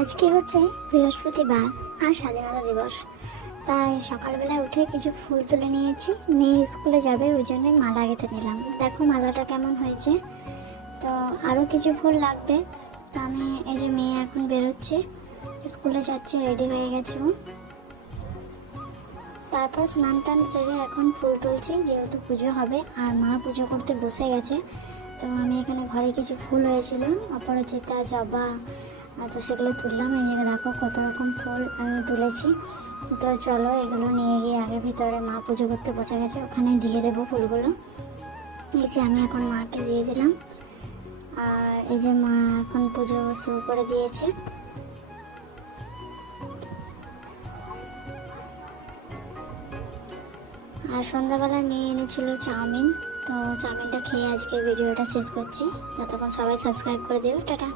আজকে হচ্ছে বৃহস্পতিবার আর স্বাধীনতা দিবস, তাই সকালবেলায় উঠে কিছু ফুল তুলে নিয়েছি। মেয়ে স্কুলে যাবে, ওই জন্যই মালা গেঁথে নিলাম। দেখো মালাটা কেমন হয়েছে। তো আরও কিছু ফুল লাগবে। তো আমি এই যে মেয়ে এখন বেরোচ্ছে, স্কুলে যাচ্ছে, রেডি হয়ে গেছে ও। তারপর স্নান টান সেরে এখন ফুল তুলছি, যেহেতু পুজো হবে আর মা পুজো করতে বসে গেছে। তো আমি এখানে ঘরে কিছু ফুল হয়েছিল, অপরাজিতা, জবা, তো সেগুলো তুললাম। এই যে দেখো কত রকম ফুল আমি তুলেছি। তো চলো এগুলো নিয়ে গিয়ে আগে ভিতরে, মা পুজো করতে বসে গেছে, ওখানে দিয়ে দেবো ফুলগুলো। এই যে আমি এখন মাকে দিয়ে দিলাম। আর এই যে মা এখন পুজো শুরু করে দিয়েছে। আর সন্ধ্যাবেলা নিয়ে এনেছিল চাউমিন। তো চাউমিনটা খেয়ে আজকে ভিডিওটা শেষ করছি। ততক্ষণ সবাই সাবস্ক্রাইব করে দিও। টাটা।